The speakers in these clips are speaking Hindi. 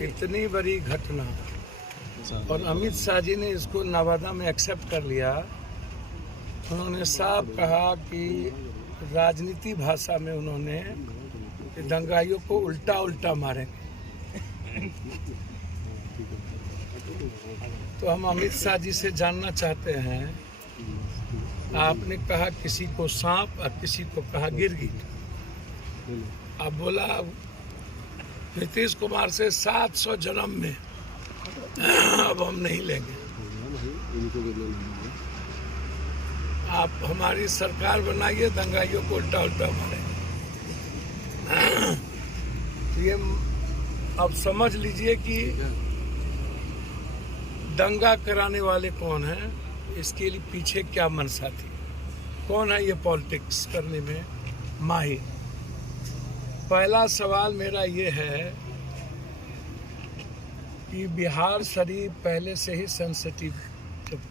इतनी बड़ी घटना और अमित शाह जी ने इसको नवादा में एक्सेप्ट कर लिया। उन्होंने साफ कहा कि राजनीति भाषा में उन्होंने दंगाइयों को उल्टा उल्टा मारेंगे। तो हम अमित शाह जी से जानना चाहते हैं, आपने कहा किसी को सांप और किसी को कहा गिरगिट। आप बोला नीतीश कुमार से 700 जन्म में अब हम नहीं लेंगे। आप हमारी सरकार बनाइए, दंगाइयों को उल्टा उल्टा मारेंगे। ये अब समझ लीजिए कि दंगा कराने वाले कौन हैं, इसके लिए पीछे क्या मनसा थी, कौन है ये पॉलिटिक्स करने में माहिर। पहला सवाल मेरा ये है कि बिहार शरीफ पहले से ही सेंसिटिव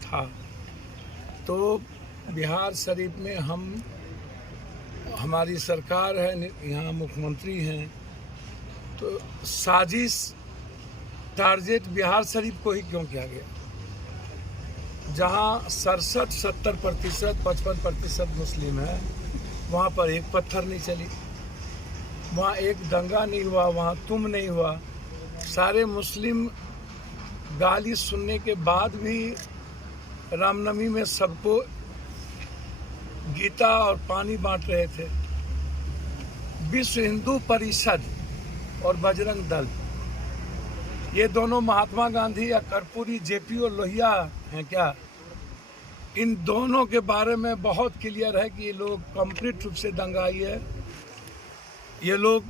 था, तो बिहार शरीफ में हमारी सरकार है, यहाँ मुख्यमंत्री हैं, तो साजिश टारगेट बिहार शरीफ को ही क्यों किया गया, जहाँ 67-70%, 55% मुस्लिम है, वहाँ पर एक पत्थर नहीं चली, वहाँ एक दंगा नहीं हुआ, वहाँ तुम नहीं हुआ। सारे मुस्लिम गाली सुनने के बाद भी रामनवमी में सबको गीता और पानी बांट रहे थे। विश्व हिंदू परिषद और बजरंग दल, ये दोनों महात्मा गांधी या कर्पूरी, जेपी और लोहिया हैं क्या? इन दोनों के बारे में बहुत क्लियर है कि ये लोग कंप्लीट रूप से दंगाई है। ये लोग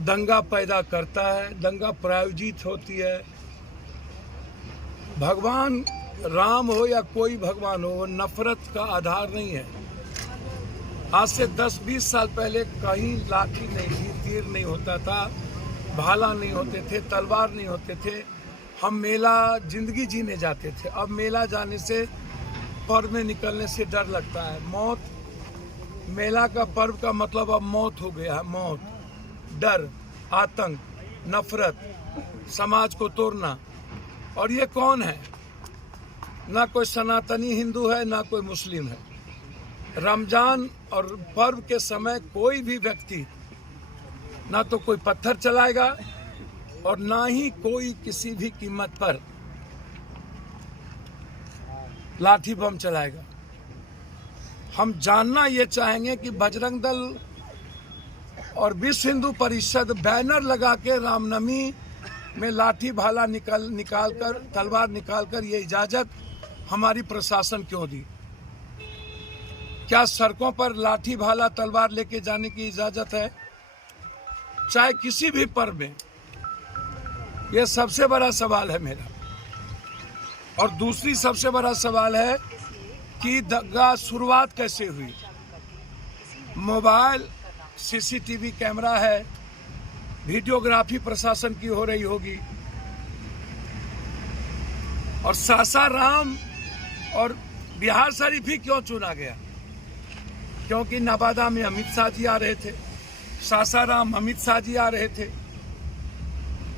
दंगा पैदा करता है, दंगा प्रायोजित होती है। भगवान राम हो या कोई भगवान हो, वो नफरत का आधार नहीं है। आज से 10-20 साल पहले कहीं लाठी नहीं थी, तीर नहीं होता था, भाला नहीं होते थे, तलवार नहीं होते थे। हम मेला जिंदगी जीने जाते थे। अब मेला जाने से, पर्व में निकलने से डर लगता है। मौत, मेला का पर्व का मतलब अब मौत हो गया है। मौत, डर, आतंक, नफरत, समाज को तोड़ना। और ये कौन है? ना कोई सनातनी हिंदू है, ना कोई मुस्लिम है। रमजान और पर्व के समय कोई भी व्यक्ति ना तो कोई पत्थर चलाएगा और ना ही कोई किसी भी कीमत पर लाठी बम चलाएगा। हम जानना ये चाहेंगे कि बजरंग दल और विश्व हिंदू परिषद बैनर लगा के रामनवमी में लाठी भाला निकाल कर, तलवार निकाल कर, ये इजाजत हमारी प्रशासन क्यों दी? क्या सड़कों पर लाठी भाला तलवार लेके जाने की इजाजत है? चाहे किसी भी पर्व में। यह सबसे बड़ा सवाल है मेरा। और दूसरी सबसे बड़ा सवाल है कि दंगा शुरुआत कैसे हुई? मोबाइल, सीसीटीवी कैमरा है, वीडियोग्राफी प्रशासन की हो रही होगी। और सासाराम और बिहार शरीफ ही क्यों चुना गया? क्योंकि नवादा में अमित शाह जी आ रहे थे, सासाराम अमित शाह जी आ रहे थे।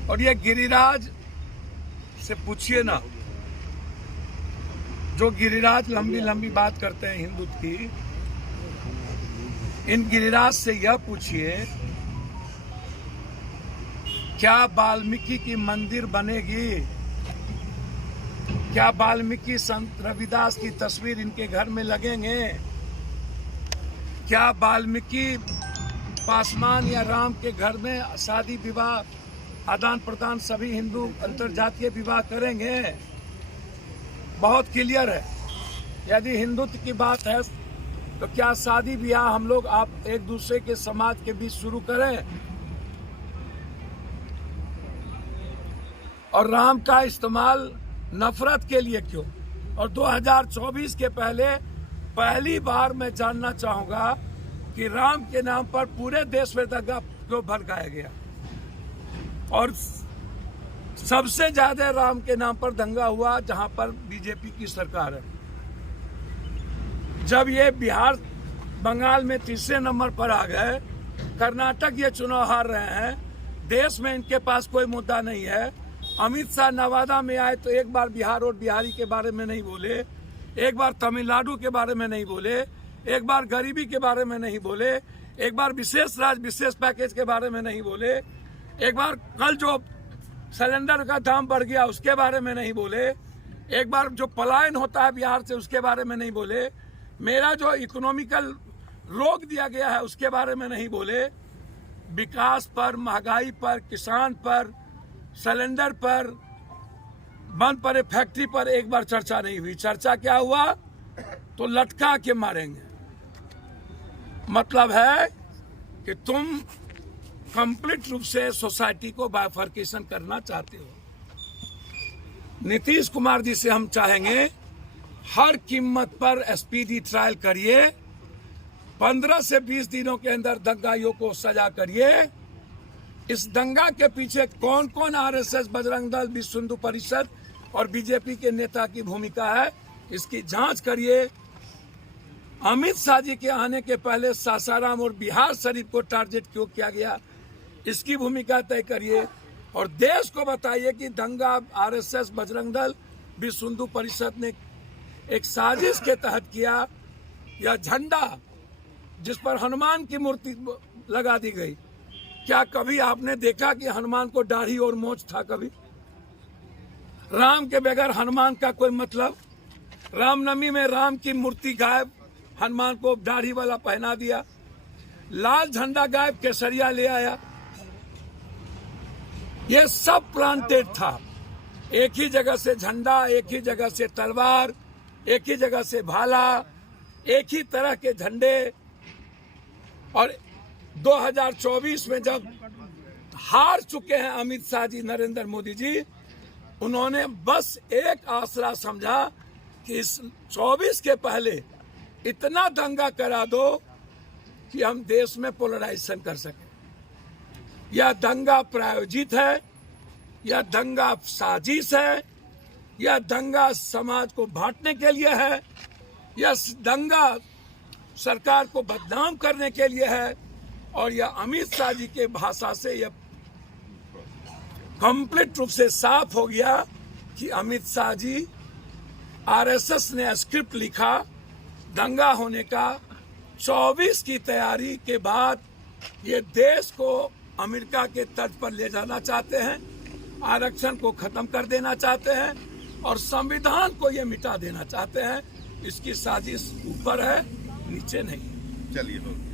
और ये गिरिराज से पूछिए ना, जो गिरिराज लंबी लंबी बात करते हैं हिंदुत्व की, इन गिरिराज से यह पूछिए, क्या वाल्मीकि की मंदिर बनेगी? क्या वाल्मीकि संत रविदास की तस्वीर इनके घर में लगेंगे? क्या वाल्मीकि पासवान या राम के घर में शादी विवाह, आदान प्रदान सभी हिंदू अंतरजातीय विवाह करेंगे? बहुत क्लियर है। यदि हिंदुत्व की बात है तो क्या शादी ब्याह हम लोग आप एक दूसरे के समाज के बीच शुरू करें? और राम का इस्तेमाल नफरत के लिए क्यों? और 2024 के पहली बार मैं जानना चाहूंगा कि राम के नाम पर पूरे देश में दंगा क्यों भड़काया गया? और सबसे ज्यादा राम के नाम पर दंगा हुआ जहां पर बीजेपी की सरकार है। जब ये बिहार बंगाल में तीसरे नंबर पर आ गए, कर्नाटक ये चुनाव हार रहे हैं, देश में इनके पास कोई मुद्दा नहीं है। अमित शाह नवादा में आए तो एक बार बिहार और बिहारी के बारे में नहीं बोले, एक बार तमिलनाडु के बारे में नहीं बोले, एक बार गरीबी के बारे में नहीं बोले, एक बार विशेष राज्य विशेष पैकेज के बारे में नहीं बोले, एक बार कल जो सिलेंडर का दाम बढ़ गया उसके बारे में नहीं बोले, एक बार जो पलायन होता है बिहार से उसके बारे में नहीं बोले, मेरा जो इकोनॉमिकल रोक दिया गया है उसके बारे में नहीं बोले। विकास पर, महंगाई पर, किसान पर, सिलेंडर पर, बंद पड़े फैक्ट्री पर एक बार चर्चा नहीं हुई। चर्चा क्या हुआ? तो लटका के मारेंगे। मतलब है कि तुम कंप्लीट रूप से सोसाइटी को बाइफर्केशन करना चाहते हो। नीतीश कुमार जी से हम चाहेंगे हर कीमत पर स्पीडी ट्रायल करिए, 15 से 20 दिनों के अंदर दंगाइयों को सजा करिए। इस दंगा के पीछे कौन कौन आरएसएस, बजरंग दल, विश्व हिंदू परिषद और बीजेपी के नेता की भूमिका है, इसकी जांच करिए। अमित शाह जी के आने के पहले सासाराम और बिहार शरीफ को टारगेट क्यों किया गया, इसकी भूमिका तय करिए और देश को बताइए कि दंगा आरएसएस, बजरंग दल, विश्व हिंदू परिषद ने एक साजिश के तहत किया। यह झंडा जिस पर हनुमान की मूर्ति लगा दी गई, क्या कभी आपने देखा कि हनुमान को दाढ़ी और मोछ था? कभी राम के बगैर हनुमान का कोई मतलब? रामनवमी में राम की मूर्ति गायब, हनुमान को दाढ़ी वाला पहना दिया। लाल झंडा गायब, केसरिया ले आया। ये सब प्लांटेड था। एक ही जगह से झंडा, एक ही जगह से तलवार, एक ही जगह से भाला, एक ही तरह के झंडे। और 2024 में जब हार चुके हैं अमित शाह जी, नरेंद्र मोदी जी, उन्होंने बस एक आसरा समझा कि इस 24 के पहले इतना दंगा करा दो कि हम देश में पोलराइजेशन कर सकें। यह दंगा प्रायोजित है, यह दंगा साजिश है, यह दंगा समाज को बांटने के लिए है, यह दंगा सरकार को बदनाम करने के लिए है। और यह अमित शाह जी के भाषा से यह कंप्लीट रूप से साफ हो गया कि अमित शाह जी, आरएसएस ने स्क्रिप्ट लिखा दंगा होने का, 24 की तैयारी के बाद ये देश को अमेरिका के तर्ज पर ले जाना चाहते हैं, आरक्षण को खत्म कर देना चाहते हैं और संविधान को ये मिटा देना चाहते हैं। इसकी साजिश ऊपर है, नीचे नहीं। चलिए।